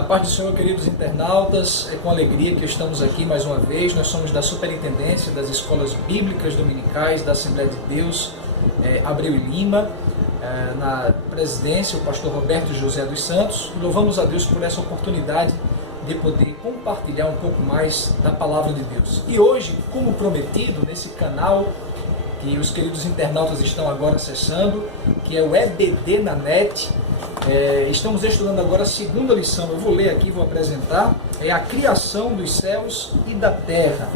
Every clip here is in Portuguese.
A paz do Senhor, queridos internautas, é com alegria que estamos aqui mais uma vez. Nós somos da Superintendência das Escolas Bíblicas Dominicais da Assembleia de Deus, Abreu e Lima, na presidência o pastor Roberto José dos Santos. Louvamos a Deus por essa oportunidade de poder compartilhar um pouco mais da Palavra de Deus. E hoje, como prometido, nesse canal que os queridos internautas estão agora acessando, que é o EBD na net, estamos estudando agora a segunda lição. Eu vou ler aqui, vou apresentar. É a criação dos céus e da terra.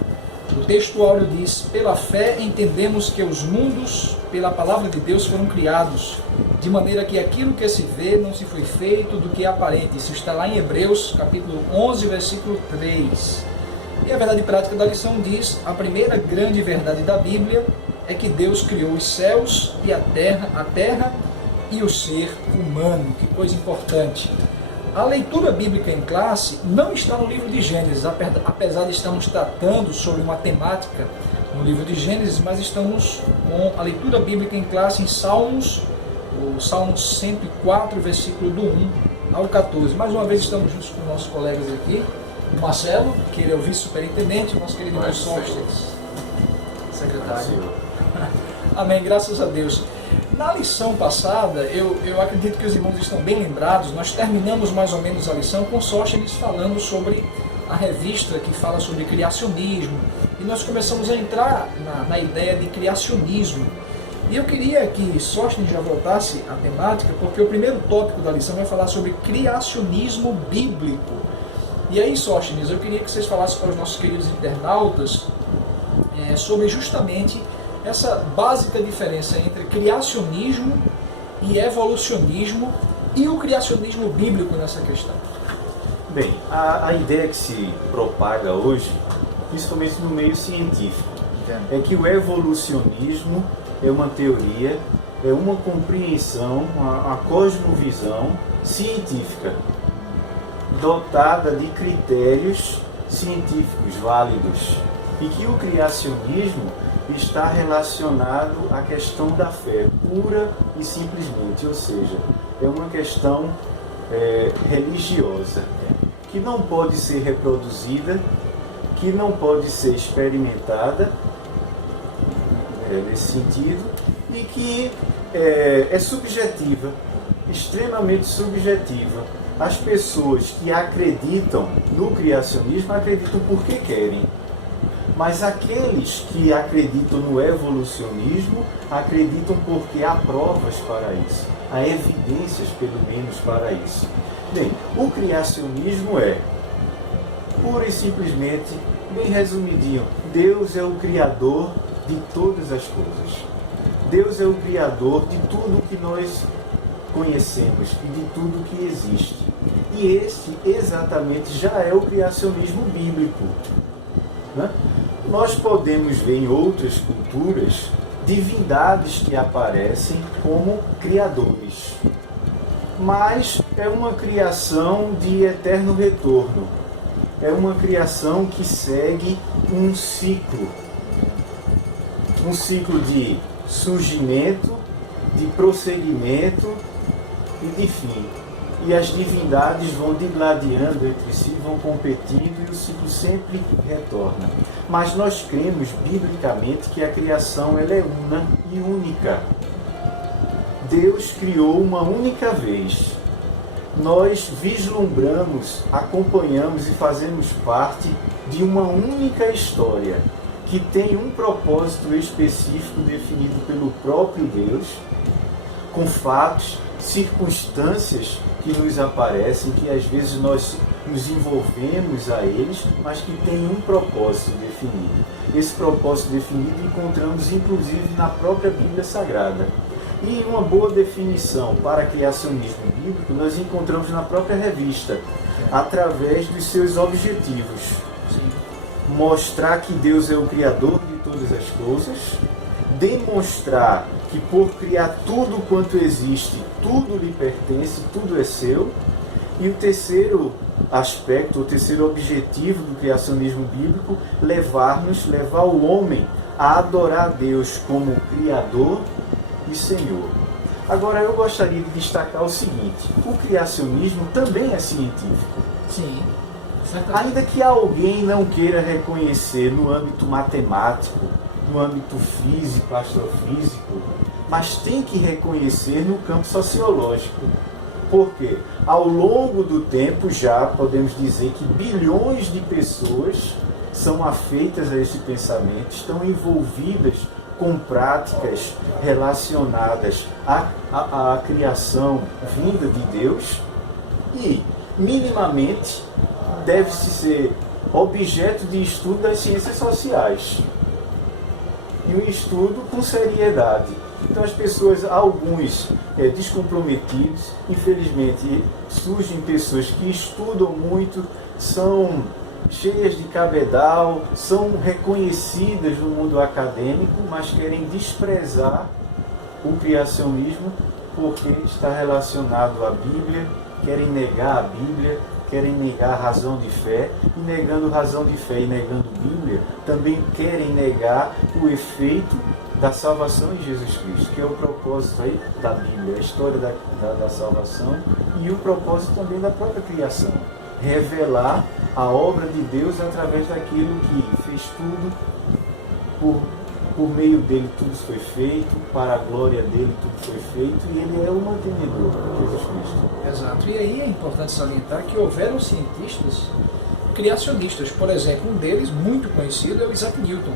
O texto áureo diz: pela fé entendemos que os mundos, pela palavra de Deus, foram criados, de maneira que aquilo que se vê não se foi feito do que é aparente. Isso está lá em Hebreus, capítulo 11, versículo 3. E a verdade prática da lição diz: a primeira grande verdade da Bíblia é que Deus criou os céus e a terra e o ser humano. Que coisa importante. A leitura bíblica em classe não está no livro de Gênesis, apesar de estarmos tratando sobre uma temática no livro de Gênesis, mas estamos com a leitura bíblica em classe em Salmos, o Salmo 104, versículo do 1 ao 14. Mais uma vez estamos juntos com nossos colegas aqui, o Marcelo, que ele é o vice-superintendente, o nosso querido irmão Sóstenes, secretário. Amém, graças a Deus. Na lição passada, eu acredito que os irmãos estão bem lembrados, nós terminamos mais ou menos a lição com Sóstenes falando sobre a revista que fala sobre criacionismo, e nós começamos a entrar na ideia de criacionismo. E eu queria que Sóstenes já voltasse à temática, porque o primeiro tópico da lição vai falar sobre criacionismo bíblico. E aí, Sóstenes, eu queria que vocês falassem para os nossos queridos internautas sobre justamente essa básica diferença entre criacionismo e evolucionismo e o criacionismo bíblico nessa questão. Bem, a ideia que se propaga hoje, principalmente no meio científico, é que o evolucionismo é uma teoria, é uma compreensão, uma cosmovisão científica, dotada de critérios científicos válidos, e que o criacionismo está relacionado à questão da fé, pura e simplesmente, ou seja, é uma questão religiosa, que não pode ser reproduzida, que não pode ser experimentada, nesse sentido, e que é subjetiva, extremamente subjetiva. As pessoas que acreditam no criacionismo acreditam porque querem. Mas aqueles que acreditam no evolucionismo acreditam porque há provas para isso, há evidências pelo menos para isso. Bem, o criacionismo é, pura e simplesmente, bem resumidinho, Deus é o Criador de todas as coisas. Deus é o Criador de tudo que nós conhecemos e de tudo que existe. E esse exatamente já é o criacionismo bíblico, né? Nós podemos ver em outras culturas divindades que aparecem como criadores, mas é uma criação de eterno retorno, é uma criação que segue um ciclo de surgimento, de prosseguimento e de fim. E as divindades vão digladiando entre si, vão competindo e o ciclo sempre retorna. Mas nós cremos biblicamente que a criação ela é una e única. Deus criou uma única vez. Nós vislumbramos, acompanhamos e fazemos parte de uma única história que tem um propósito específico definido pelo próprio Deus, com fatos, circunstâncias que nos aparecem, que às vezes nós nos envolvemos a eles, mas que tem um propósito definido. Esse propósito definido encontramos inclusive na própria Bíblia Sagrada. E uma boa definição para criacionismo bíblico nós encontramos na própria revista, através dos seus objetivos. Mostrar que Deus é o Criador de todas as coisas, demonstrar que por criar tudo quanto existe, tudo lhe pertence, tudo é seu. E o terceiro aspecto, o terceiro objetivo do criacionismo bíblico, levar o homem a adorar a Deus como Criador e Senhor. Agora, eu gostaria de destacar o seguinte: o criacionismo também é científico. Sim, certamente. Ainda que alguém não queira reconhecer no âmbito matemático, no âmbito físico, astrofísico, mas tem que reconhecer no campo sociológico. Porque ao longo do tempo já podemos dizer que bilhões de pessoas são afeitas a esse pensamento, estão envolvidas com práticas relacionadas à criação vinda de Deus e, minimamente, deve-se ser objeto de estudo das ciências sociais. E um estudo com seriedade. Então as pessoas, alguns descomprometidos, infelizmente surgem pessoas que estudam muito, são cheias de cabedal, são reconhecidas no mundo acadêmico, mas querem desprezar o criacionismo porque está relacionado à Bíblia, querem negar a Bíblia, querem negar a razão de fé, e negando razão de fé e negando Bíblia, também querem negar o efeito da salvação em Jesus Cristo, que é o propósito aí da Bíblia, a história da salvação e o propósito também da própria criação. Revelar a obra de Deus através daquilo que fez tudo, por meio dele tudo foi feito, para a glória dele tudo foi feito, e ele é o mantenedor, Jesus Cristo. Exato. E aí é importante salientar que houveram cientistas criacionistas. Por exemplo, um deles, muito conhecido, é o Isaac Newton.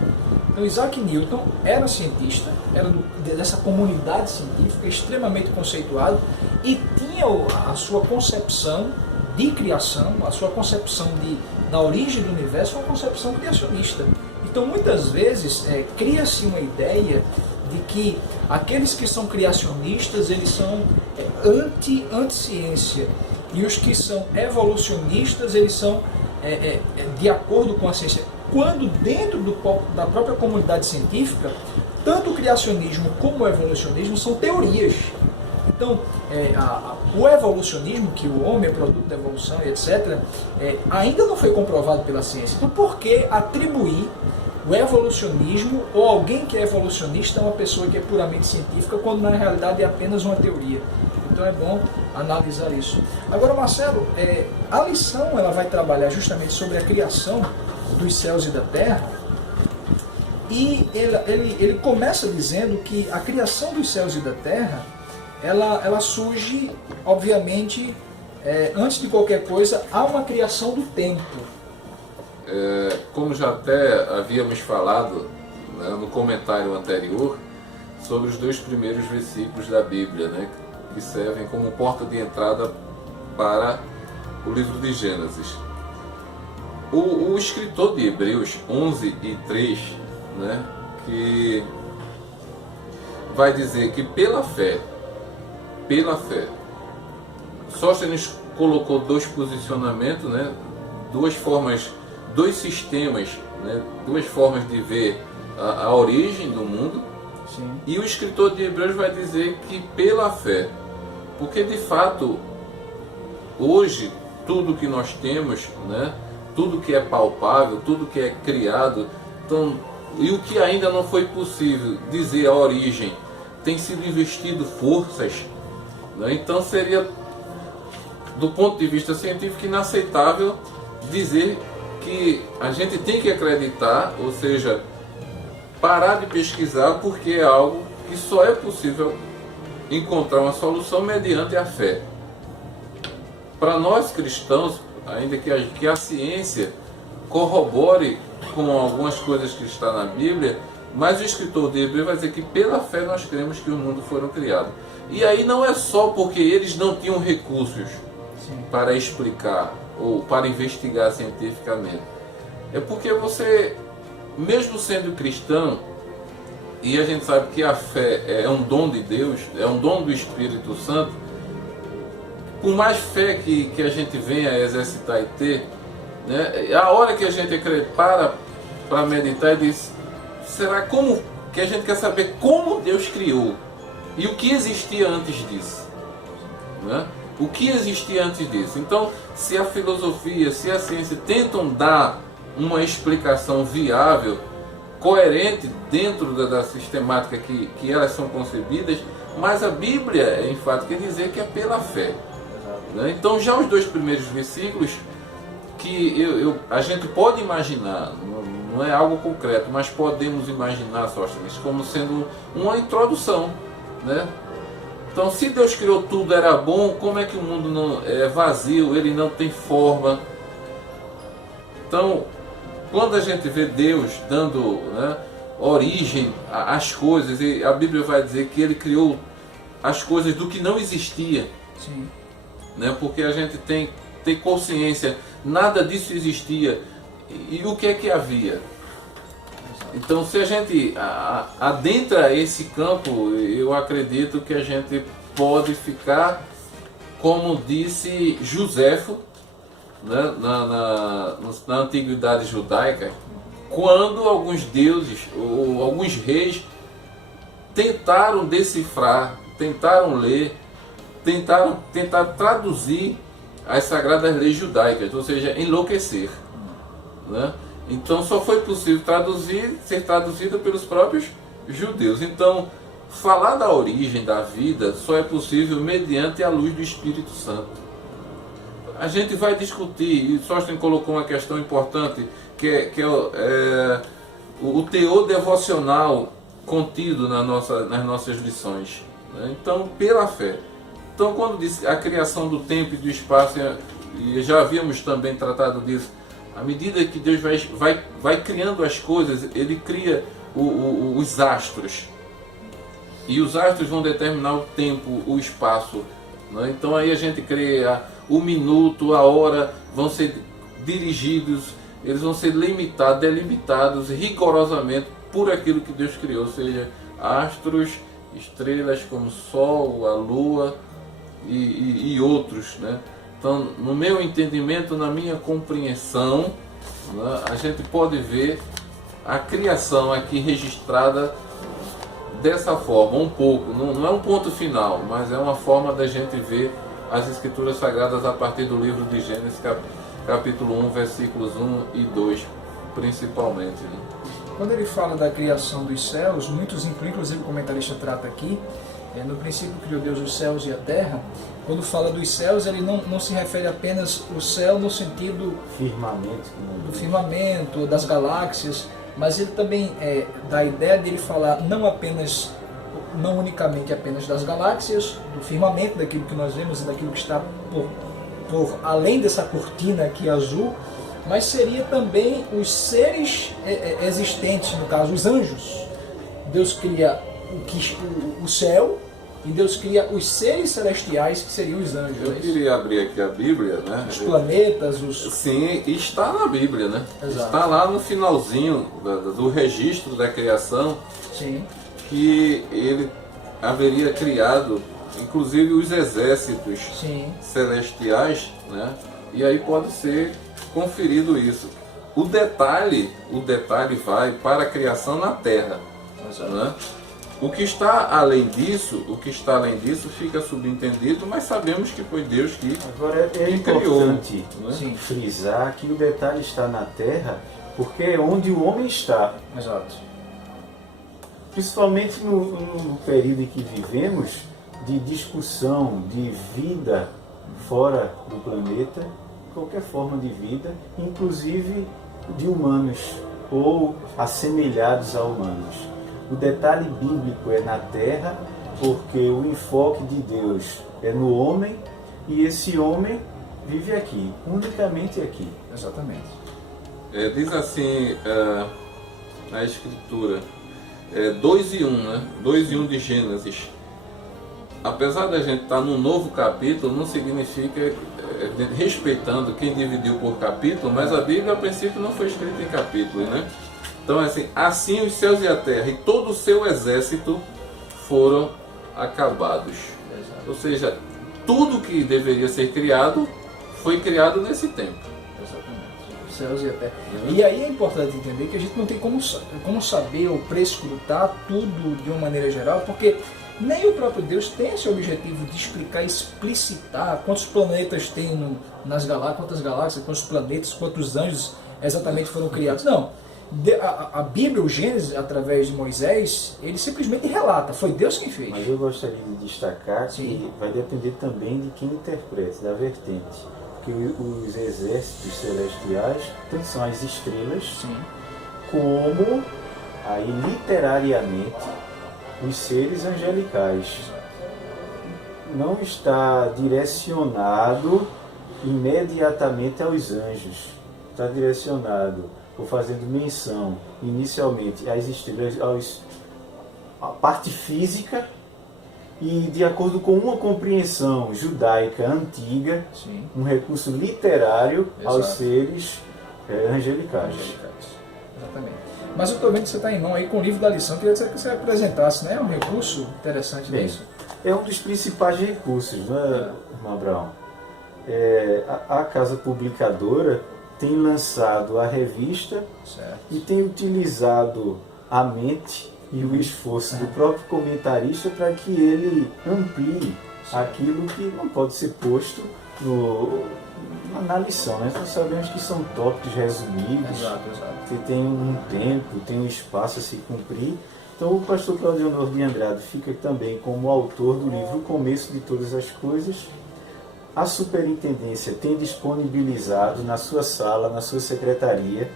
Então, Isaac Newton era cientista, era dessa comunidade científica, extremamente conceituado, e tinha a sua concepção de criação, a sua concepção da origem do universo, uma concepção criacionista. Então, muitas vezes, cria-se uma ideia de que aqueles que são criacionistas, eles são anti-ciência, e os que são evolucionistas, eles são de acordo com a ciência. Quando dentro da própria comunidade científica, tanto o criacionismo como o evolucionismo são teorias. Então, o evolucionismo, que o homem é produto da evolução e etc., ainda não foi comprovado pela ciência. Então, por que atribuir o evolucionismo ou alguém que é evolucionista a uma pessoa que é puramente científica, quando na realidade é apenas uma teoria? Então é bom analisar isso. Agora, Marcelo, a lição ela vai trabalhar justamente sobre a criação dos céus e da terra, e ele começa dizendo que a criação dos céus e da terra ela surge, obviamente, antes de qualquer coisa, há uma criação do tempo. Como já até havíamos falado, né, no comentário anterior, sobre os 2 primeiros versículos da Bíblia, né, que servem como porta de entrada para o livro de Gênesis. O escritor de Hebreus 11:3, né, que vai dizer que pela fé, Sóstenes colocou 2 posicionamentos, né, 2 formas, 2 sistemas, né, 2 formas de ver a origem do mundo. Sim. E o escritor de Hebreus vai dizer que pela fé, porque de fato hoje tudo que nós temos, né, tudo que é palpável, tudo que é criado, então, e o que ainda não foi possível dizer a origem, tem sido investido forças, né? Então seria, do ponto de vista científico, inaceitável dizer que a gente tem que acreditar, ou seja, parar de pesquisar, porque é algo que só é possível encontrar uma solução mediante a fé. Para nós cristãos, ainda que a ciência corrobore com algumas coisas que está na Bíblia, mas o escritor de Hebreus vai dizer que pela fé nós cremos que o mundo foram criados. E aí não é só porque eles não tinham recursos para explicar ou para investigar cientificamente. É porque você, mesmo sendo cristão, e a gente sabe que a fé é um dom de Deus, é um dom do Espírito Santo, por mais fé que a gente venha a exercitar e ter, né, a hora que a gente para meditar e diz, será como que a gente quer saber como Deus criou e o que existia antes disso, né? O que existia antes disso. Então, se a filosofia, se a ciência tentam dar uma explicação viável coerente dentro da sistemática que elas são concebidas, mas a Bíblia é enfática em dizer que é pela fé. Né? Então já os 2 primeiros versículos, que a gente pode imaginar, não é algo concreto, mas podemos imaginar, Sóstenes, como sendo uma introdução. Né? Então, se Deus criou tudo, era bom, como é que o mundo não é vazio, ele não tem forma? Então, quando a gente vê Deus dando, né, origem às coisas, e a Bíblia vai dizer que ele criou as coisas do que não existia. Sim. Né? Porque a gente tem consciência, nada disso existia. E o que é que havia? Então, se a gente adentra esse campo, eu acredito que a gente pode ficar, como disse Joséfo, né, na antiguidade judaica, quando alguns deuses ou alguns reis tentaram decifrar, tentaram ler, tentaram traduzir as sagradas leis judaicas, ou seja, enlouquecer. Né? Então só foi possível ser traduzido pelos próprios judeus. Então, falar da origem da vida só é possível mediante a luz do Espírito Santo. A gente vai discutir, e Sóstenes colocou uma questão importante, que é o teor devocional contido nas nossas lições. Né? Então, pela fé. Então, quando diz a criação do tempo e do espaço, e já havíamos também tratado disso, à medida que Deus vai criando as coisas, ele cria os astros. E os astros vão determinar o tempo, o espaço. Né? Então aí a gente cria o minuto, a hora, vão ser dirigidos, eles vão ser delimitados rigorosamente por aquilo que Deus criou, ou seja, astros, estrelas como o Sol, a Lua e outros. Né? Então, no meu entendimento, na minha compreensão, né, a gente pode ver a criação aqui registrada dessa forma, um pouco, não é um ponto final, mas é uma forma da gente ver as Escrituras Sagradas a partir do livro de Gênesis, capítulo 1, versículos 1 e 2, principalmente. Né? Quando ele fala da criação dos céus, muitos, inclusive o comentarista trata aqui, no princípio criou Deus os céus e a terra. Quando fala dos céus, ele não se refere apenas ao céu no sentido do firmamento, das galáxias, mas ele também dá a ideia de ele falar não unicamente apenas das galáxias, do firmamento, daquilo que nós vemos e daquilo que está por além dessa cortina aqui azul, mas seria também os seres existentes, no caso os anjos. Deus cria o céu, e Deus cria os seres celestiais, que seriam os anjos. Eu queria abrir aqui a Bíblia, né? Os planetas, Sim, está na Bíblia, né? Exato. Está lá no finalzinho do registro da criação. Sim. Que ele haveria criado, inclusive, os exércitos Sim. celestiais, né? E aí pode ser conferido isso. O detalhe vai para a criação na Terra. Exato. Né? O que está além disso fica subentendido, mas sabemos que foi Deus que Agora é importante criou, né? frisar que o detalhe está na Terra, porque é onde o homem está. Exato. Principalmente no período em que vivemos, de discussão de vida fora do planeta, qualquer forma de vida, inclusive de humanos ou assemelhados a humanos. O detalhe bíblico é na Terra, porque o enfoque de Deus é no homem, e esse homem vive aqui, unicamente aqui. Exatamente. Diz assim na Escritura, 2 e 1, né? 2 e 1 de Gênesis. Apesar da gente estar num novo capítulo, não significa respeitando quem dividiu por capítulo, mas a Bíblia a princípio não foi escrita em capítulos, né? Então assim os céus e a terra e todo o seu exército foram acabados. Exato. Ou seja, tudo que deveria ser criado foi criado nesse tempo. Exatamente. Os céus e a terra. E aí é importante entender que a gente não tem como saber ou prescrutar tudo de uma maneira geral, porque nem o próprio Deus tem esse objetivo de explicar, explicitar quantos planetas tem nas galáxias, quantas galáxias, quantos planetas, quantos anjos exatamente foram criados. Não. A Bíblia, o Gênesis, através de Moisés, ele simplesmente relata, foi Deus quem fez. Mas eu gostaria de destacar Sim. que vai depender também de quem interpreta, da vertente. Porque os exércitos celestiais, tanto são as estrelas, Sim. como, aí literariamente, os seres angelicais. Não está direcionado imediatamente aos anjos. Está direcionado, ou fazendo menção inicialmente às estrelas, à parte física, e de acordo com uma compreensão judaica antiga, Sim. um recurso literário aos Exato. seres angelicais. Exatamente. Mas eu estou vendo que você está em mão aí com o livro da lição, queria que você apresentasse, né? Um recurso interessante Bem, disso. é um dos principais recursos, não é, irmão Abraão? A casa publicadora tem lançado a revista Certo. e tem utilizado a mente e o esforço do próprio comentarista para que ele amplie aquilo que não pode ser posto na lição, né? Nós sabemos que são tópicos resumidos, Exato. que tem um tempo, tem um espaço a se cumprir. Então o pastor Claudionor de Andrade fica também como autor do livro O Começo de Todas as Coisas. A superintendência tem disponibilizado na sua sala, na sua secretaria,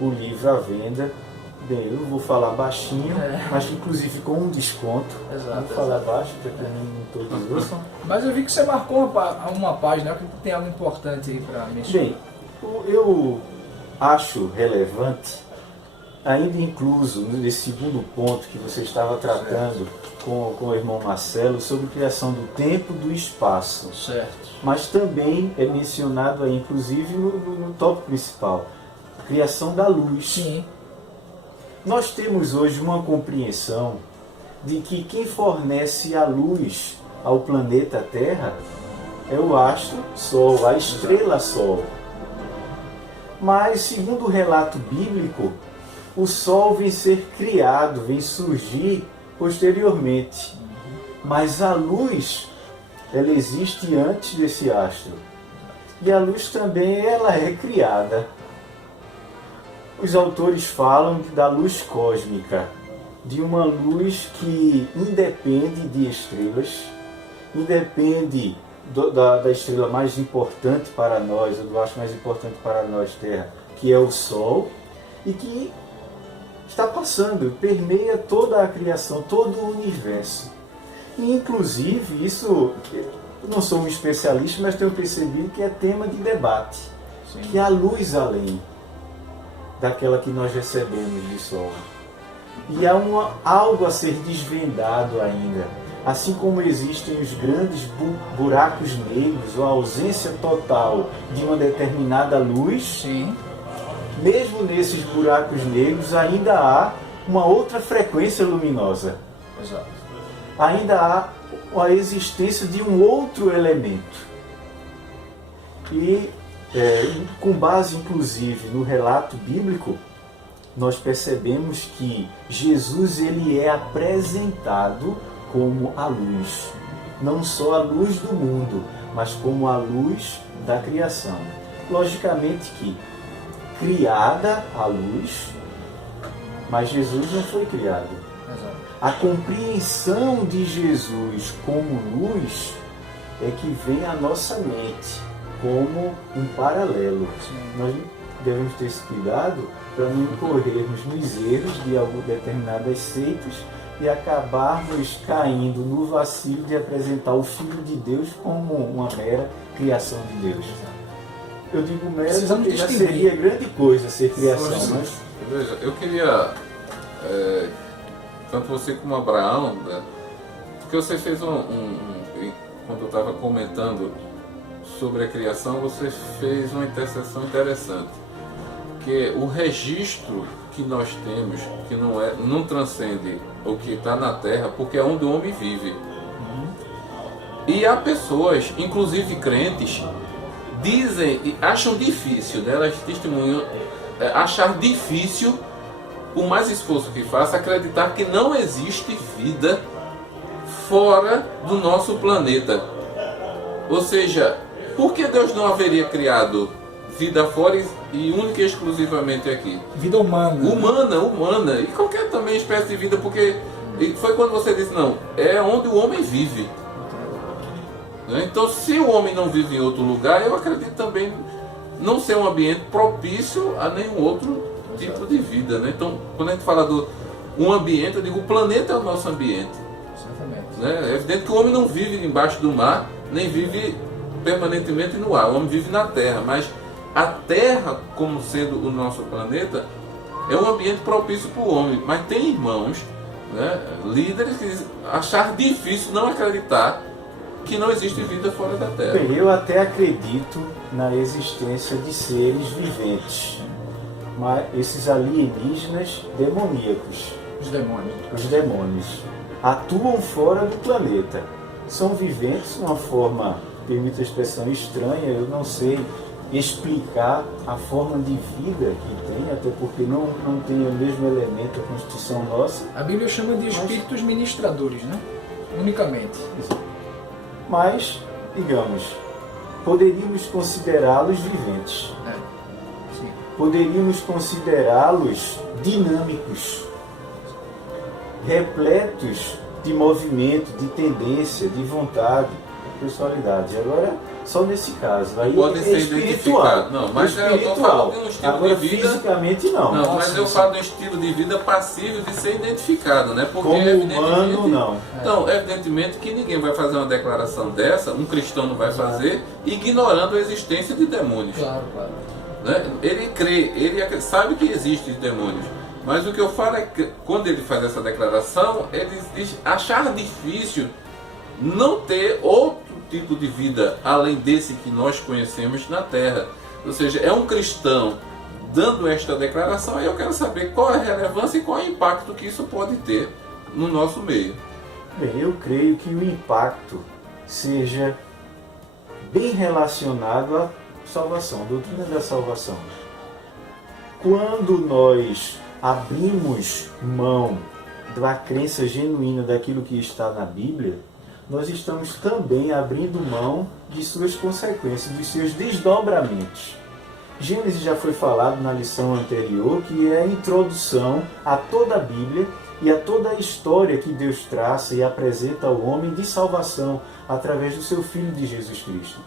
o livro à venda. Bem, eu não vou falar baixinho, mas inclusive com um desconto. Exato. Vou falar baixo para que nem todos ouçam. Mas eu vi que você marcou uma página, eu acredito que tem algo importante aí para mencionar. Bem, eu acho relevante, ainda incluso nesse segundo ponto que você estava tratando com o irmão Marcelo, sobre criação do tempo e do espaço. Certo. Mas também é mencionado aí, inclusive no tópico principal, criação da luz. Sim. Nós temos hoje uma compreensão de que quem fornece a luz ao planeta Terra é o astro Sol, a estrela Sol. Mas, segundo o relato bíblico, o Sol vem ser criado, vem surgir posteriormente. Mas a luz, ela existe antes desse astro. E a luz também, ela é criada. Os autores falam da luz cósmica, de uma luz que independe de estrelas, independe da estrela mais importante para nós, ou do astro mais importante para nós, Terra, que é o Sol, e que está passando, permeia toda a criação, todo o universo. E, inclusive, isso, eu não sou um especialista, mas tenho percebido que é tema de debate, Sim. que há luz além daquela que nós recebemos de Sol. E há algo a ser desvendado ainda. Assim como existem os grandes buracos negros, ou a ausência total de uma determinada luz, Sim. mesmo nesses buracos negros ainda há uma outra frequência luminosa. Exato. Ainda há a existência de um outro elemento. E com base inclusive no relato bíblico, nós percebemos que Jesus ele é apresentado como a luz. Não só a luz do mundo, mas como a luz da criação. Logicamente que criada a luz, mas Jesus não foi criado. Exato. A compreensão de Jesus como luz é que vem à nossa mente como um paralelo. Sim. Nós devemos ter esse cuidado para não incorrermos nos erros de algumas determinadas seitas e acabarmos caindo no vacilo de apresentar o Filho de Deus como uma mera criação de Deus. Eu digo mera Precisamos porque já distinguir. seria grande coisa ser criação, mas Veja, eu queria, tanto você como Abraão, né, porque você fez quando eu estava comentando sobre a criação, você fez uma interseção interessante, que o registro que nós temos, que não transcende o que está na Terra, porque é onde o homem vive. E há pessoas, inclusive crentes, dizem e acham difícil, né? Elas testemunham achar difícil, por mais esforço que faça, acreditar que não existe vida fora do nosso planeta. Ou seja, por que Deus não haveria criado vida fora e única e exclusivamente aqui. Vida humana. Humana. E qualquer também espécie de vida, porque foi quando você disse, não, é onde o homem vive. Né? Então, se o homem não vive em outro lugar, eu acredito também não ser um ambiente propício a nenhum outro tipo de vida. Né? Então, quando a gente fala do um ambiente, eu digo, o planeta é o nosso ambiente. Exatamente. Né? É evidente que o homem não vive embaixo do mar, nem vive permanentemente no ar. O homem vive na terra, mas a terra, como sendo o nosso planeta, é um ambiente propício para o homem. Mas tem irmãos, né, líderes que achar difícil não acreditar que não existe vida fora da terra. Bem, eu até acredito na existência de seres viventes, mas esses alienígenas demoníacos, os demônios, atuam fora do planeta. São viventes de uma forma, permita a expressão, estranha. Eu não sei explicar a forma de vida que tem, até porque não tem o mesmo elemento da Constituição nossa. A Bíblia chama de espíritos ministradores, né? Unicamente. Mas, digamos, poderíamos considerá-los viventes. Sim. Poderíamos considerá-los dinâmicos, repletos de movimento, de tendência, de vontade, de personalidade. Agora, só nesse caso. Aí pode ser espiritual. identificado. Não, mas eu falo de um estilo Agora, de vida. fisicamente não. Não, mas eu falo de um estilo de vida passível de ser identificado, né? Porque como humano, não. Então, evidentemente que ninguém vai fazer uma declaração dessa, um cristão não vai fazer, ignorando a existência de demônios. Claro. Né? Ele crê, ele sabe que existem demônios. Mas o que eu falo é que quando ele faz essa declaração, ele diz achar difícil não ter outro tipo de vida além desse que nós conhecemos na Terra. Ou seja, é um cristão dando esta declaração, e eu quero saber qual é a relevância e qual é o impacto que isso pode ter no nosso meio. Bem, eu creio que o impacto seja bem relacionado à salvação, à doutrina da salvação. Quando nós abrimos mão da crença genuína daquilo que está na Bíblia, nós estamos também abrindo mão de suas consequências, dos seus desdobramentos. Gênesis já foi falado na lição anterior, que é a introdução a toda a Bíblia e a toda a história que Deus traça e apresenta ao homem de salvação através do seu Filho de Jesus Cristo.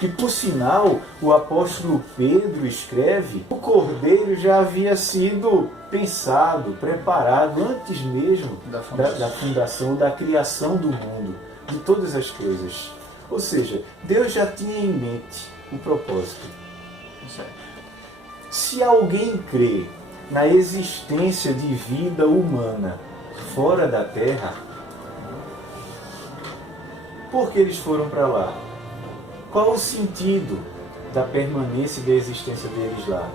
Que, por sinal, o apóstolo Pedro escreve, o Cordeiro já havia sido pensado, preparado antes mesmo da fundação, da criação do mundo, de todas as coisas. Ou seja, Deus já tinha em mente o propósito. Se alguém crê na existência de vida humana fora da Terra, por que eles foram para lá? Qual o sentido da permanência e da existência deles lá?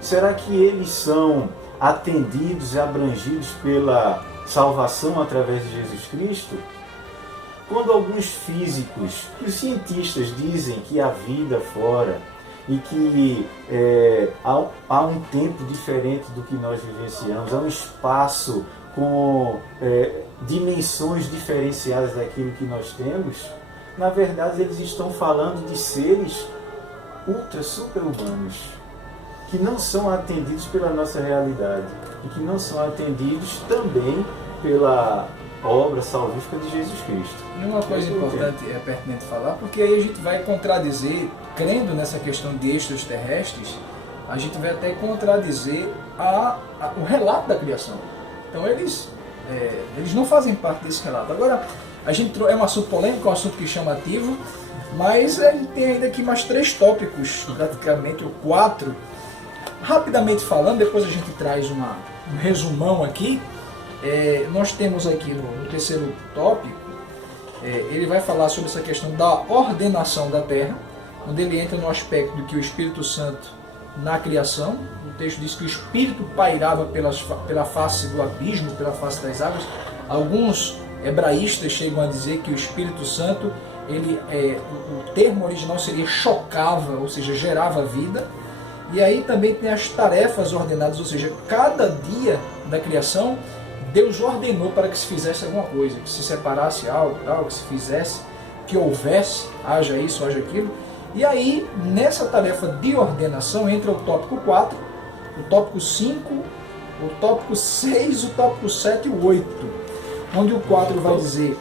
Será que eles são atendidos e abrangidos pela salvação através de Jesus Cristo? Quando alguns físicos, os cientistas dizem que há vida fora e que há um tempo diferente do que nós vivenciamos, há um espaço com dimensões diferenciadas daquilo que nós temos, na verdade eles estão falando de seres super-humanos, que não são atendidos pela nossa realidade e que não são atendidos também pela obra salvífica de Jesus Cristo. E uma coisa importante, é pertinente falar, porque aí a gente vai contradizer, crendo nessa questão de extraterrestres, a gente vai até contradizer o relato da criação. Então eles não fazem parte desse relato. Agora, é um assunto polêmico, é um assunto que chama ativo, mas a gente tem ainda aqui mais 3 tópicos, praticamente, ou 4. Rapidamente falando, depois a gente traz um resumão aqui. Nós temos aqui no terceiro tópico, ele vai falar sobre essa questão da ordenação da terra, onde ele entra no aspecto de que o Espírito Santo na criação, o texto diz que o Espírito pairava pela face do abismo, pela face das águas. Alguns hebraístas chegam a dizer que o Espírito Santo, o termo original seria chocava, ou seja, gerava vida. E aí também tem as tarefas ordenadas, ou seja, cada dia da criação, Deus ordenou para que se fizesse alguma coisa, que se separasse algo, tal, que se fizesse, que houvesse, haja isso, haja aquilo. E aí, nessa tarefa de ordenação, entra o tópico 4, o tópico 5, o tópico 6, o tópico 7 e o 8, onde o 4 vai dizer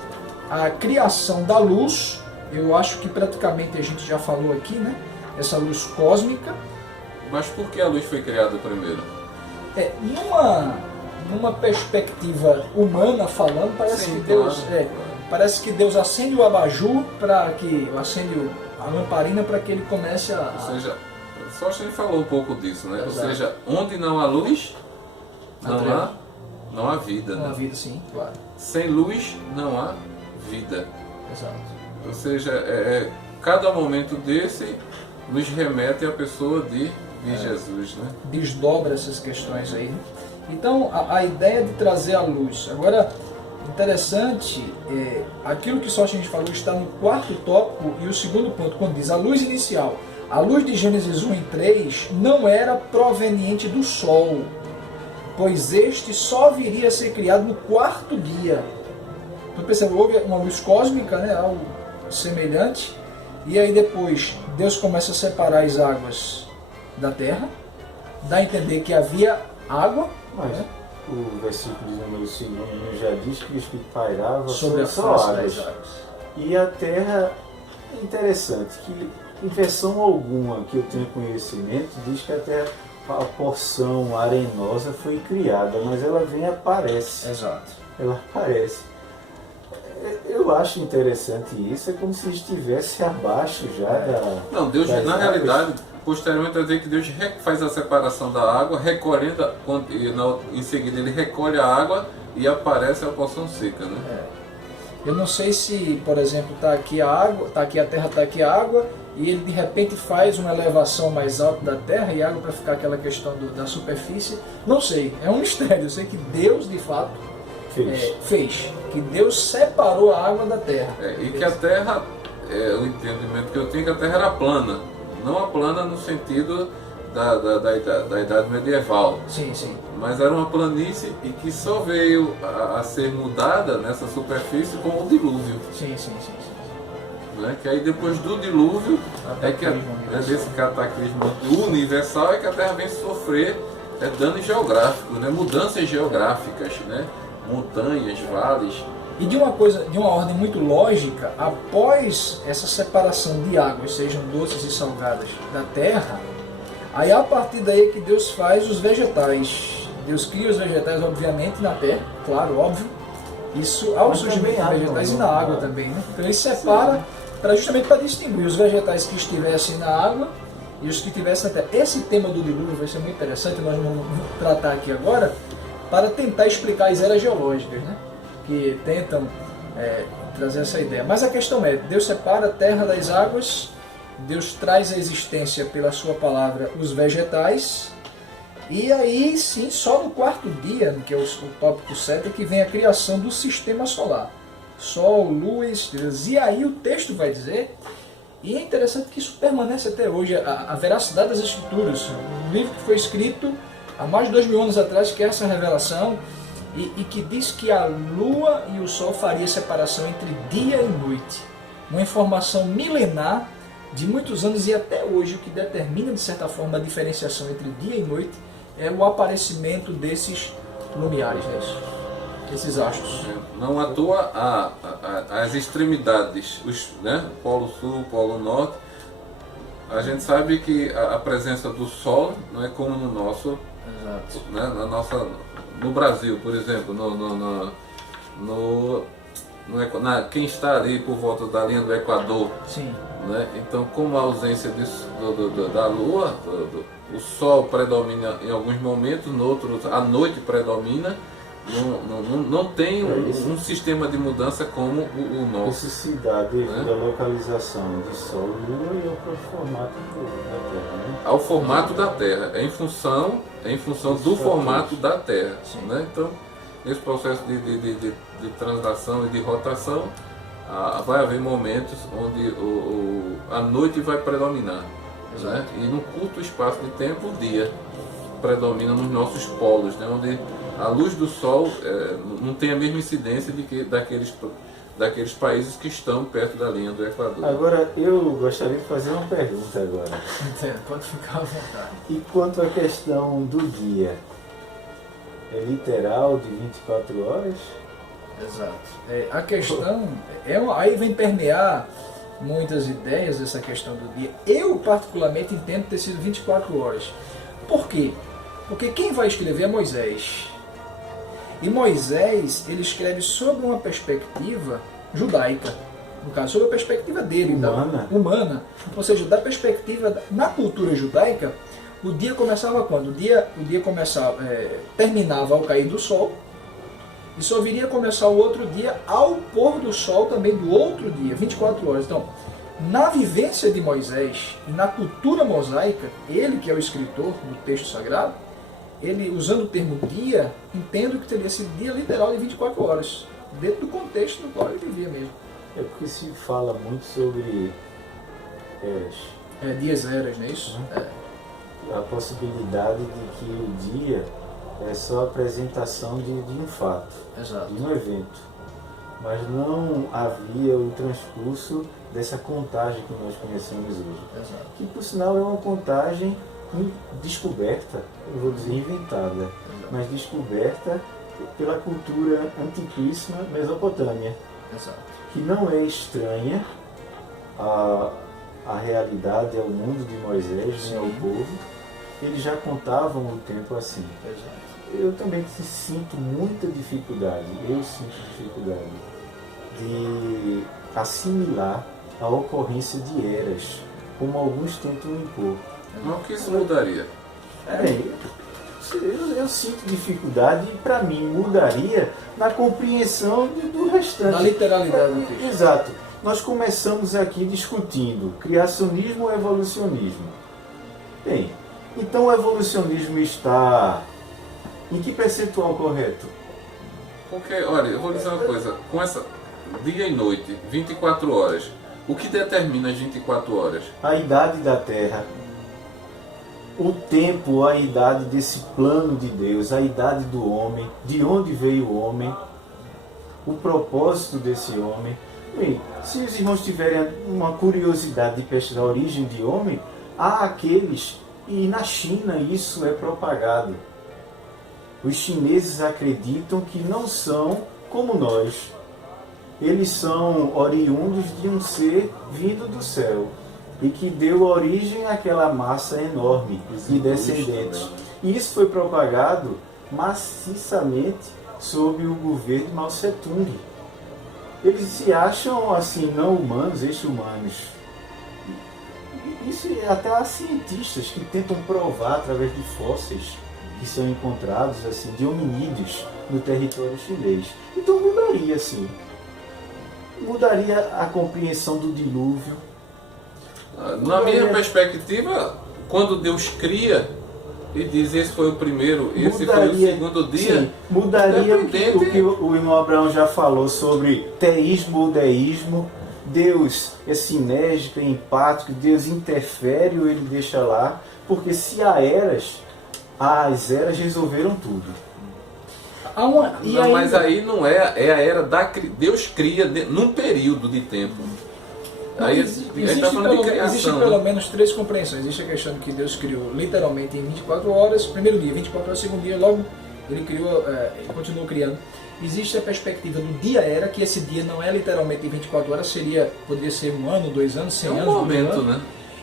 a criação da luz. Eu acho que praticamente a gente já falou aqui, né? Essa luz cósmica. Mas por que a luz foi criada primeiro? Numa perspectiva humana falando, parece Sim, que Deus, claro. parece que Deus acende o abajur acende a lamparina para que ele comece a. Ou seja, só a gente falou um pouco disso, né? Exato. Ou seja, onde não há luz, A treva. não há vida, Uma né? vida, sim, claro. Sem luz não há vida. Exato. Ou seja, cada momento desse nos remete à pessoa de Jesus, né? Desdobra essas questões aí, né? Então, a ideia de trazer a luz. Agora, interessante, aquilo que só a gente falou está no quarto tópico e o segundo ponto, quando diz a luz inicial. A luz de Gênesis 1 e 3 não era proveniente do Sol, pois este só viria a ser criado no quarto dia. Então, percebe, houve uma luz cósmica, né, algo semelhante, e aí depois Deus começa a separar as águas da terra, dá a entender que havia água, Mas né, o versículo de número 2 já diz que o Espírito pairava sobre a só face águas. das águas. E a terra, é interessante que em versão alguma que eu tenho conhecimento, diz que a terra, a porção arenosa foi criada, mas ela vem e aparece. Exato. Ela aparece. Eu acho interessante isso, é como se estivesse abaixo já da... Não, Deus, das na águas. realidade, posteriormente vai dizer que Deus faz a separação da água, recolhendo, em seguida ele recolhe a água e aparece a porção seca, né? Eu não sei se, por exemplo, está aqui a água, está aqui a terra, está aqui a água, e ele de repente faz uma elevação mais alta da terra e água para ficar aquela questão da superfície. Não sei, é um mistério. Eu sei que Deus, de fato, fez. Que Deus separou a água da terra. E que a terra, o entendimento que eu tenho, que a terra era plana. Não a plana no sentido da idade medieval. Sim, sim. Mas era uma planície e que só veio a ser mudada nessa superfície com o dilúvio. Sim, sim, sim, sim. Né? Que aí depois do dilúvio, desse cataclismo universal, é que a Terra vem sofrer danos geográficos, né? Mudanças geográficas, né? Montanhas, vales. E de uma ordem muito lógica, após essa separação de águas, sejam doces e salgadas, da terra, aí a partir daí que Deus faz os vegetais. Deus cria os vegetais, obviamente, na terra, claro, óbvio. Isso ao surgimento dos vegetais e na água também, né? Então ele separa justamente para distinguir os vegetais que estivessem na água e os que estivessem na terra. Esse tema do dilúvio vai ser muito interessante, nós vamos tratar aqui agora, para tentar explicar as eras geológicas, né? Que tentam trazer essa ideia. Mas a questão é, Deus separa a terra das águas, Deus traz à existência pela sua palavra os vegetais, e aí sim, só no quarto dia, que é o tópico 7, é que vem a criação do sistema solar. Sol, lua e estrelas. E aí o texto vai dizer, e é interessante que isso permanece até hoje, a veracidade das escrituras. Um livro que foi escrito há mais de 2000 anos atrás, que é essa revelação, e que diz que a lua e o sol faria separação entre dia e noite. Uma informação milenar de muitos anos, e até hoje o que determina de certa forma a diferenciação entre dia e noite é o aparecimento desses lumiares, esses astros. Não à toa as extremidades, né? Polo Sul, Polo Norte. A gente sabe que a presença do Sol não é como no nosso, né? No Brasil, por exemplo, quem está ali por volta da linha do Equador. Sim. Né? Então, como a ausência da Lua, o Sol predomina em alguns momentos, em outros a noite predomina, não tem um sistema de mudança como o nosso. Necessidade devido à localização de Sol e Lua e ao formato da Terra, né? Ao formato da Terra, é em função do formato da Terra. Né? Então, nesse processo de translação e de rotação, vai haver momentos onde a noite vai predominar. Né? E num curto espaço de tempo, o dia predomina nos nossos polos, né? Onde a luz do Sol não tem a mesma incidência daqueles daqueles países que estão perto da linha do Equador. Agora, eu gostaria de fazer uma pergunta agora. Entendo, pode ficar à vontade. E quanto à questão do dia? É literal de 24 horas? Exato. A questão, aí vem permear muitas ideias essa questão do dia. Eu, particularmente, entendo ter sido 24 horas. Por quê? Porque quem vai escrever é Moisés. E Moisés, ele escreve sob uma perspectiva judaica. No caso, sob a perspectiva dele. Humana. Ou seja, da perspectiva, na cultura judaica, o dia começava quando? O dia começava, terminava ao cair do sol, e só viria começar o outro dia ao pôr do sol também do outro dia, 24 horas. Então, na vivência de Moisés e na cultura mosaica, ele que é o escritor do texto sagrado, ele, usando o termo dia, entendo que teria sido dia literal de 24 horas, dentro do contexto no qual ele vivia mesmo. É porque se fala muito sobre eras. Dias eras, não é isso? A possibilidade de que o dia é só a apresentação de um fato, Exato. de um evento. Mas não havia o transcurso dessa contagem que nós conhecemos hoje. Exato. Que, por sinal, é uma contagem descoberta, eu vou dizer inventada, mas descoberta pela cultura antiquíssima mesopotâmia, Exato. que não é estranha à realidade, ao mundo de Moisés, nem ao povo. Eles já contavam o tempo assim. Exato. Eu também sinto muita dificuldade, de assimilar a ocorrência de eras, como alguns tentam impor. Mas o que isso mudaria? Bem, eu sinto dificuldade e, para mim, mudaria na compreensão do restante. Na literalidade do texto. Exato. Nós começamos aqui discutindo criacionismo ou evolucionismo. Bem, então o evolucionismo está em que percentual correto? Porque, olha, eu vou dizer uma coisa, com essa dia e noite, 24 horas, o que determina as 24 horas? A idade da Terra. O tempo, a idade desse plano de Deus, a idade do homem, de onde veio o homem, o propósito desse homem. Bem, se os irmãos tiverem uma curiosidade de pesquisar a origem de homem, há aqueles, e na China isso é propagado. Os chineses acreditam que não são como nós. Eles são oriundos de um ser vindo do céu e que deu origem àquela massa enorme de descendentes. E isso foi propagado maciçamente sob o governo de Mao Tse-tung. Eles se acham assim, não humanos, ex-humanos. Isso até há cientistas que tentam provar através de fósseis que são encontrados assim, de hominídeos no território chinês. Então mudaria sim. Mudaria a compreensão do dilúvio. Na minha perspectiva, quando Deus cria e diz esse foi o primeiro, esse foi o segundo dia, sim, mudaria o que o irmão Abraão já falou sobre teísmo ou deísmo. Deus é sinérgico, é empático, Deus interfere ou ele deixa lá, porque se há eras, as eras resolveram tudo. Mas aí não é a era da Deus cria num período de tempo. Aí Existe criação, pelo menos três compreensões. Existe a questão de que Deus criou literalmente em 24 horas, primeiro dia, 24 horas, segundo dia, logo ele criou, ele continuou criando. Existe a perspectiva do dia-era, que esse dia não é literalmente em 24 horas, poderia ser 1 ano, 2 anos, 100 anos. Momento, né?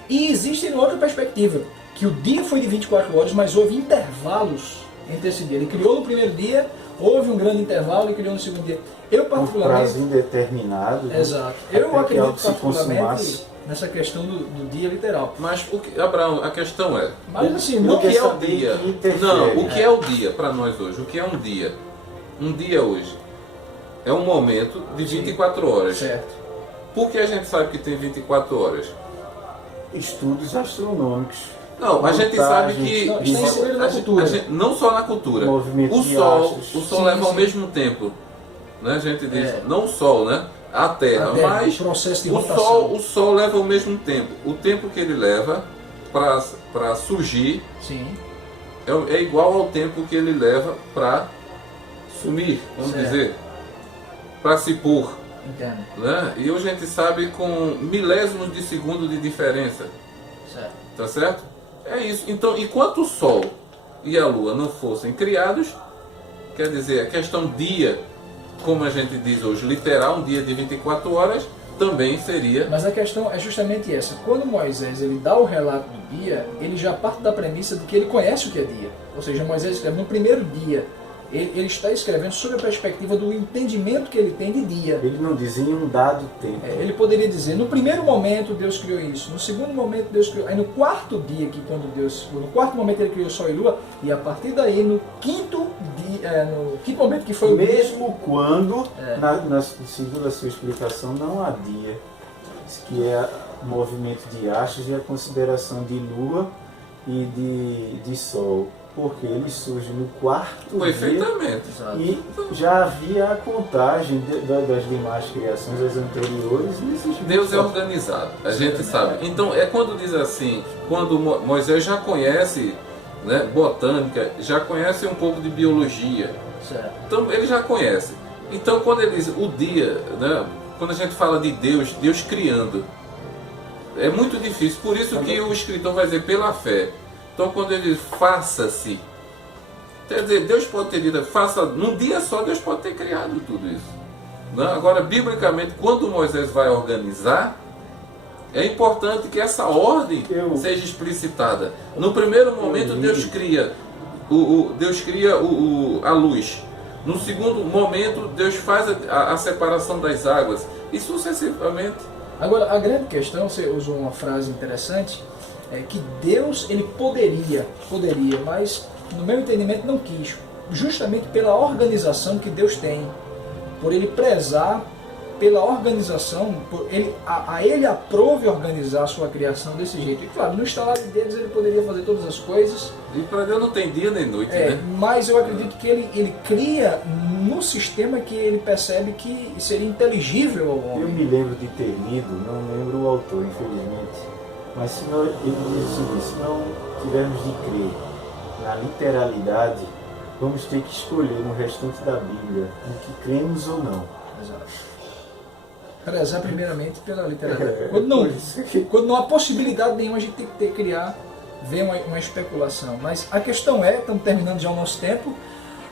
E existe outra perspectiva, que o dia foi de 24 horas, mas houve intervalos entre esse dia. Ele criou no primeiro dia, houve um grande intervalo e criou no segundo dia. Eu particularmente... Um prazo indeterminado. Exato. Eu acredito particularmente nessa questão do dia literal. Mas, Abraão, a questão é... Mas assim, o que é o saber dia? que interfere. Não, o que é o dia para nós hoje? O que é um dia? Um dia hoje é um momento de 24 horas. Certo. Por que a gente sabe que tem 24 horas? Estudos astronômicos. Não, a gente sabe que Não, isso é inserido na cultura. não só na cultura. Movimento O de Sol, astros. o Sol Sim, leva ao sim. mesmo tempo. Né? A gente diz, não o Sol, né? A Terra. A Terra, Mas o processo de o rotação. Sol leva ao mesmo tempo. O tempo que ele leva para surgir Sim. é igual ao tempo que ele leva para sumir, vamos Certo. dizer. Para se pôr. Entendo. né? E hoje a gente sabe com milésimos de segundo de diferença. Certo. Tá certo? É isso. Então, enquanto o Sol e a Lua não fossem criados, quer dizer, a questão dia, como a gente diz hoje, literal, um dia de 24 horas, também seria... Mas a questão é justamente essa. Quando Moisés ele dá o relato do dia, ele já parte da premissa de que ele conhece o que é dia. Ou seja, Moisés escreve no primeiro dia. Ele está escrevendo sob a perspectiva do entendimento que ele tem de dia. Ele não dizia em um dado tempo. Ele poderia dizer, no primeiro momento Deus criou isso, no segundo momento Deus criou, aí no quarto dia, no quarto momento ele criou Sol e Lua, e a partir daí no quinto momento que foi o mesmo quando, segundo a sua explicação, não há dia, que é o movimento de astros e a consideração de Lua e de Sol. Porque ele surge no quarto Perfeitamente. dia e já havia a contagem das demais criações, as anteriores. Deus é organizado, a gente sabe. Então é quando diz assim, quando Moisés já conhece, né, botânica, já conhece um pouco de biologia. Certo. Então ele já conhece. Então quando ele diz o dia, né, quando a gente fala de Deus criando, é muito difícil. Por isso que o escritor vai dizer pela fé. Então quando ele diz faça-se, quer dizer, Deus pode ter dito, faça, num dia só Deus pode ter criado tudo isso. Não? Agora, biblicamente, quando Moisés vai organizar, é importante que essa ordem seja explicitada. No primeiro momento Deus cria, a luz. No segundo momento Deus faz a separação das águas. E sucessivamente. Agora, a grande questão, você usou uma frase interessante, é que Deus ele poderia, mas no meu entendimento não quis, justamente pela organização que Deus tem, por ele prezar pela organização, ele aprove organizar a sua criação desse jeito. E claro, no estalar de dedos ele poderia fazer todas as coisas. E para Deus não tem dia nem noite, né? Mas eu acredito que ele cria no sistema que ele percebe que seria inteligível ao homem. Eu me lembro de ter lido, não lembro o autor, infelizmente, mas se não tivermos de crer na literalidade, vamos ter que escolher no restante da Bíblia no que cremos ou não. Exato. Prezar primeiramente pela literalidade. Quando não há possibilidade nenhuma, a gente tem que ver uma especulação. Mas a questão estamos terminando já o nosso tempo.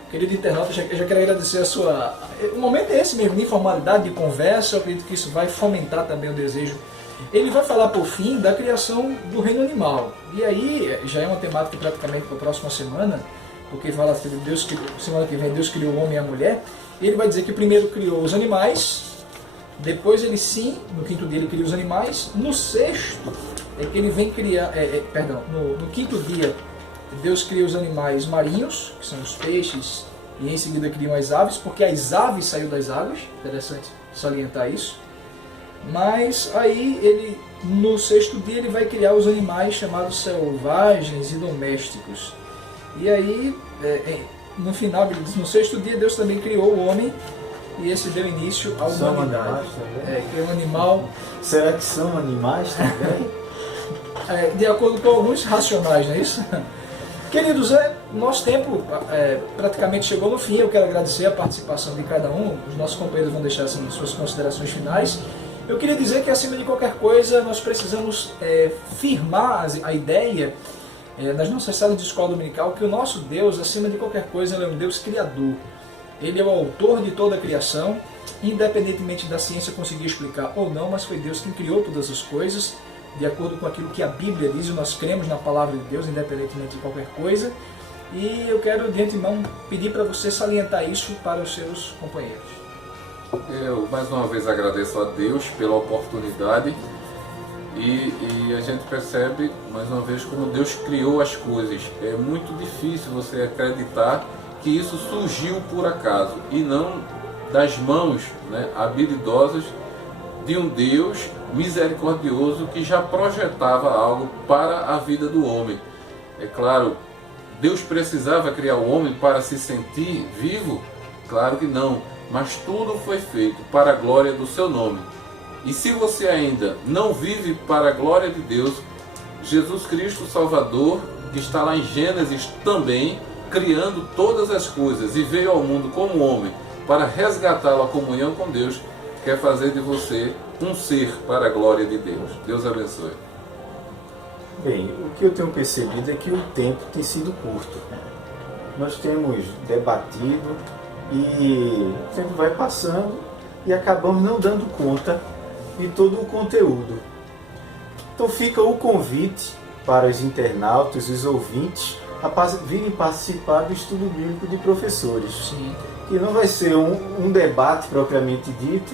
Querido internauta, eu já quero agradecer a sua... O momento é esse mesmo, de informalidade, de conversa. Eu acredito que isso vai fomentar também o desejo. Ele vai falar, por fim, da criação do reino animal. E aí, já é uma temática praticamente para a próxima semana, porque fala que semana que vem Deus criou o homem e a mulher. E ele vai dizer que primeiro criou os animais, depois ele no quinto dia ele cria os animais, no sexto é que ele vem criar, no quinto dia Deus cria os animais marinhos, que são os peixes, e em seguida criam as aves, porque as aves saíram das águas, interessante salientar isso. Mas aí no sexto dia ele vai criar os animais chamados selvagens e domésticos. E aí no final ele diz, no sexto dia Deus também criou o homem e esse deu início à humanidade. Que é um animal. Será que são animais também? De acordo com alguns racionais, não é isso? Queridos, nosso tempo praticamente chegou no fim. Eu quero agradecer a participação de cada um. Os nossos companheiros vão deixar assim, suas considerações finais. Eu queria dizer que, acima de qualquer coisa, nós precisamos firmar a ideia nas nossas salas de escola dominical que o nosso Deus, acima de qualquer coisa, ele é um Deus criador. Ele é o autor de toda a criação, independentemente da ciência conseguir explicar ou não, mas foi Deus quem criou todas as coisas, de acordo com aquilo que a Bíblia diz, e nós cremos na palavra de Deus, independentemente de qualquer coisa. E eu quero, de antemão, pedir para você salientar isso para os seus companheiros. Eu, mais uma vez, agradeço a Deus pela oportunidade e a gente percebe, mais uma vez, como Deus criou as coisas. É muito difícil você acreditar que isso surgiu por acaso e não das mãos, né, habilidosas de um Deus misericordioso que já projetava algo para a vida do homem. É claro, Deus precisava criar o homem para se sentir vivo? Claro que não, mas tudo foi feito para a glória do seu nome. E se você ainda não vive para a glória de Deus, Jesus Cristo Salvador, que está lá em Gênesis também, criando todas as coisas e veio ao mundo como homem para resgatá-lo à comunhão com Deus, quer fazer de você um ser para a glória de Deus. Deus abençoe. Bem, o que eu tenho percebido é que o tempo tem sido curto. Nós temos debatido e o tempo vai passando e acabamos não dando conta de todo o conteúdo. Então fica o convite para os internautas, os ouvintes, a virem participar do estudo bíblico de professores. Sim. Que não vai ser um debate propriamente dito,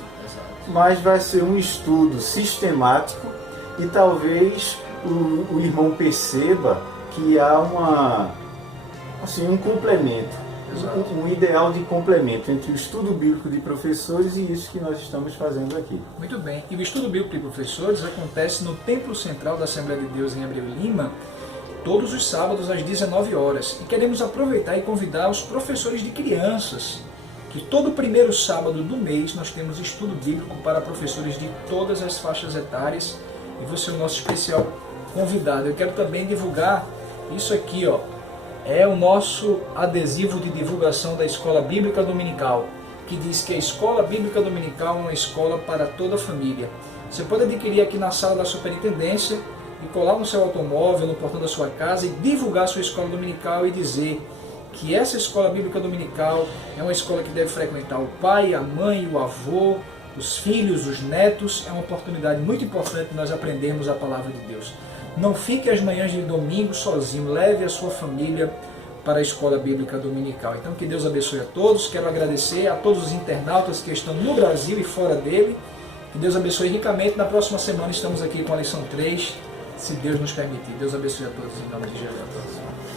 mas vai ser um estudo sistemático e talvez o irmão perceba que há um complemento, um ideal de complemento entre o estudo bíblico de professores e isso que nós estamos fazendo aqui. Muito bem. E o estudo bíblico de professores acontece no Templo Central da Assembleia de Deus em Abreu e Lima, todos os sábados às 19 horas. E queremos aproveitar e convidar os professores de crianças, que todo primeiro sábado do mês nós temos estudo bíblico para professores de todas as faixas etárias e você é o nosso especial convidado. Eu quero também divulgar isso aqui, ó. É o nosso adesivo de divulgação da Escola Bíblica Dominical, que diz que a Escola Bíblica Dominical é uma escola para toda a família. Você pode adquirir aqui na sala da superintendência e colar no seu automóvel, no portão da sua casa e divulgar a sua escola dominical e dizer que essa Escola Bíblica Dominical é uma escola que deve frequentar o pai, a mãe, o avô, os filhos, os netos. É uma oportunidade muito importante de nós aprendermos a palavra de Deus. Não fique às manhãs de domingo sozinho, leve a sua família para a Escola Bíblica Dominical. Então que Deus abençoe a todos, quero agradecer a todos os internautas que estão no Brasil e fora dele, que Deus abençoe ricamente. Na próxima semana estamos aqui com a lição 3, se Deus nos permitir. Deus abençoe a todos em nome de Jesus.